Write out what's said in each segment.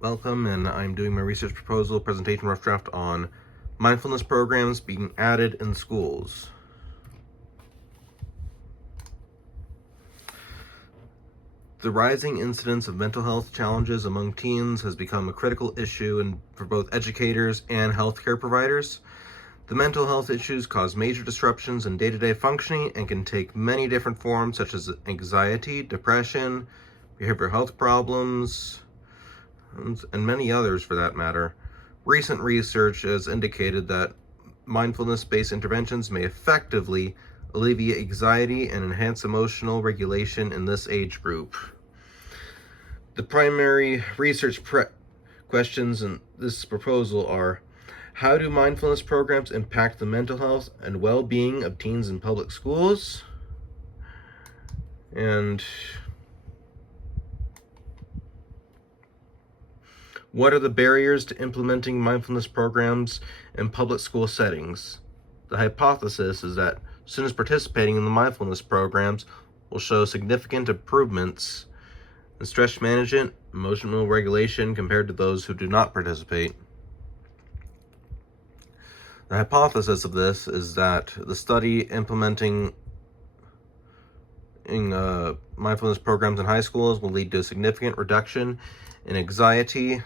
Welcome, and I'm doing my research proposal presentation rough draft on mindfulness programs being added in schools. The rising incidence of mental health challenges among teens has become a critical issue for both educators and healthcare providers. The mental health issues cause major disruptions in day-to-day functioning and can take many different forms, such as anxiety, depression, behavioral health problems, and many others for that matter. Recent research has indicated that mindfulness-based interventions may effectively alleviate anxiety and enhance emotional regulation in this age group. The primary research questions in this proposal are: how do mindfulness programs impact the mental health and well-being of teens in public schools? And what are the barriers to implementing mindfulness programs in public school settings? The hypothesis is that students participating in the mindfulness programs will show significant improvements in stress management, emotional regulation compared to those who do not participate. The hypothesis of this is that the study implementing mindfulness programs in high schools will lead to a significant reduction in anxiety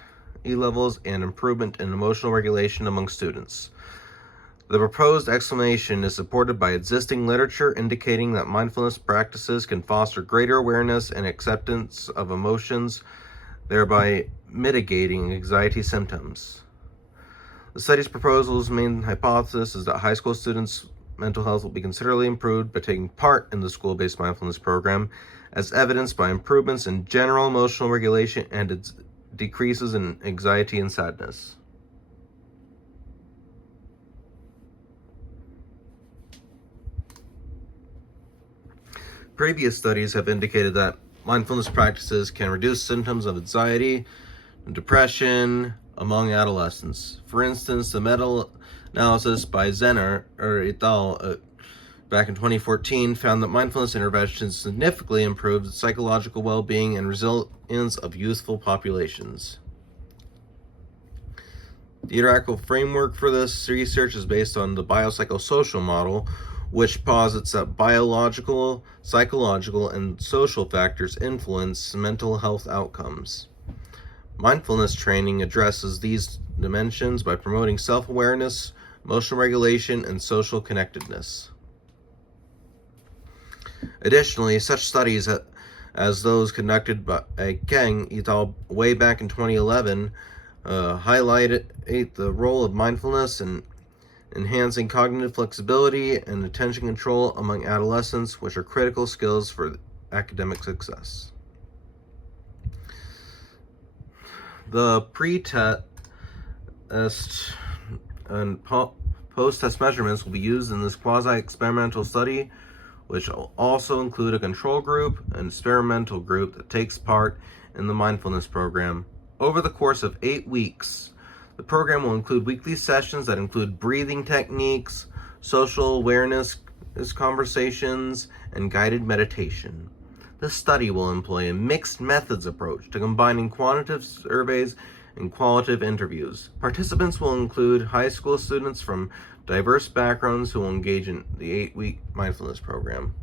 levels and improvement in emotional regulation among students. The proposed explanation is supported by existing literature indicating that mindfulness practices can foster greater awareness and acceptance of emotions, thereby mitigating anxiety symptoms. The study's proposal's main hypothesis is that high school students' mental health will be considerably improved by taking part in the school-based mindfulness program, as evidenced by improvements in general emotional regulation and its decreases in anxiety and sadness. Previous studies have indicated that mindfulness practices can reduce symptoms of anxiety and depression among adolescents. For instance, the meta-analysis by Zenner et al. Back in 2014 found that mindfulness interventions significantly improved the psychological well-being and resilience of youthful populations. The hierarchical framework for this research is based on the biopsychosocial model, which posits that biological, psychological, and social factors influence mental health outcomes. Mindfulness training addresses these dimensions by promoting self-awareness, emotional regulation, and social connectedness. Additionally, such studies as those conducted by Kang et al. Way back in 2011 highlighted the role of mindfulness in enhancing cognitive flexibility and attention control among adolescents, which are critical skills for academic success. The pre-test and post-test measurements will be used in this quasi-experimental study, which will also include a control group and experimental group that takes part in the mindfulness program. Over the course of 8 weeks, the program will include weekly sessions that include breathing techniques, social awareness conversations, and guided meditation. This study will employ a mixed methods approach to combining quantitative surveys and qualitative interviews. Participants will include high school students from diverse backgrounds who will engage in the 8-week mindfulness program.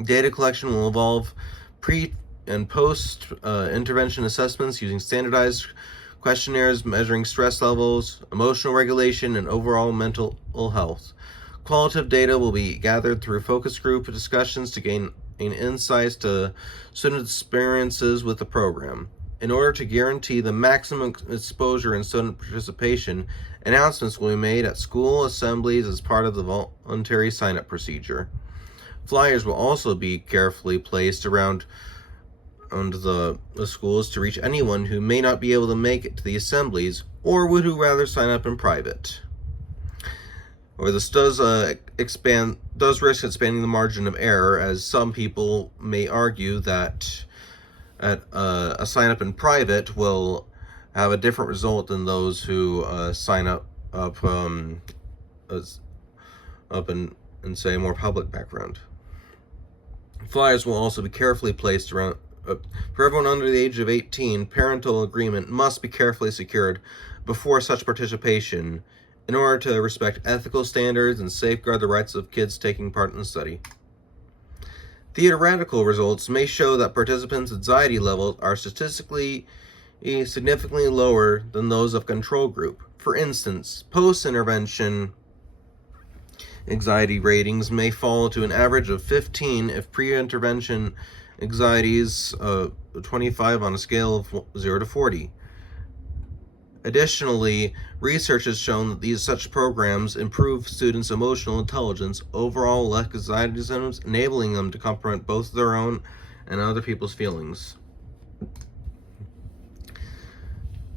Data collection will involve pre- and post-intervention assessments using standardized questionnaires measuring stress levels, emotional regulation, and overall mental health. Qualitative data will be gathered through focus group discussions to gain insights to student experiences with the program. In order to guarantee the maximum exposure and student participation, announcements will be made at school assemblies as part of the voluntary sign-up procedure. Flyers will also be carefully placed around the schools to reach anyone who may not be able to make it to the assemblies or would rather sign up in private. Or this does risk expanding the margin of error, as some people may argue that a sign up in private will have a different result than those who sign up in say a more public background. Flyers will also be carefully placed around For everyone under the age of 18, parental agreement must be carefully secured before such participation in order to respect ethical standards and safeguard the rights of kids taking part in the study. Theoretical results may show that participants' anxiety levels are statistically significantly lower than those of control group. For instance, post-intervention anxiety ratings may fall to an average of 15 if pre-intervention anxieties 25 on a scale of 0 to 40. Additionally, research has shown that such programs improve students' emotional intelligence, overall anxiety symptoms, enabling them to comprehend both their own and other people's feelings.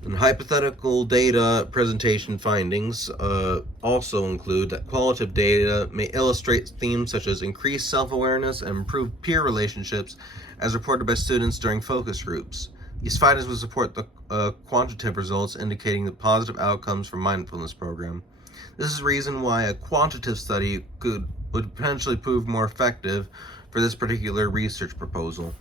And hypothetical data presentation findings also include that qualitative data may illustrate themes such as increased self-awareness and improved peer relationships as reported by students during focus groups. These findings would support the quantitative results indicating the positive outcomes from mindfulness program. This is the reason why a quantitative study would potentially prove more effective for this particular research proposal.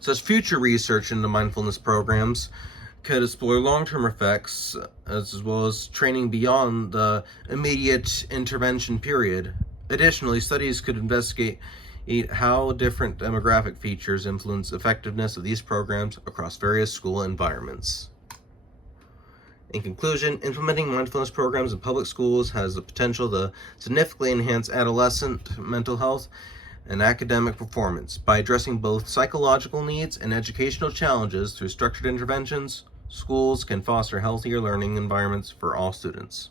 Such future research into mindfulness programs could explore long-term effects as well as training beyond the immediate intervention period. Additionally, studies could investigate how different demographic features influence effectiveness of these programs across various school environments. In conclusion, implementing mindfulness programs in public schools has the potential to significantly enhance adolescent mental health and academic performance. By addressing both psychological needs and educational challenges through structured interventions, schools can foster healthier learning environments for all students.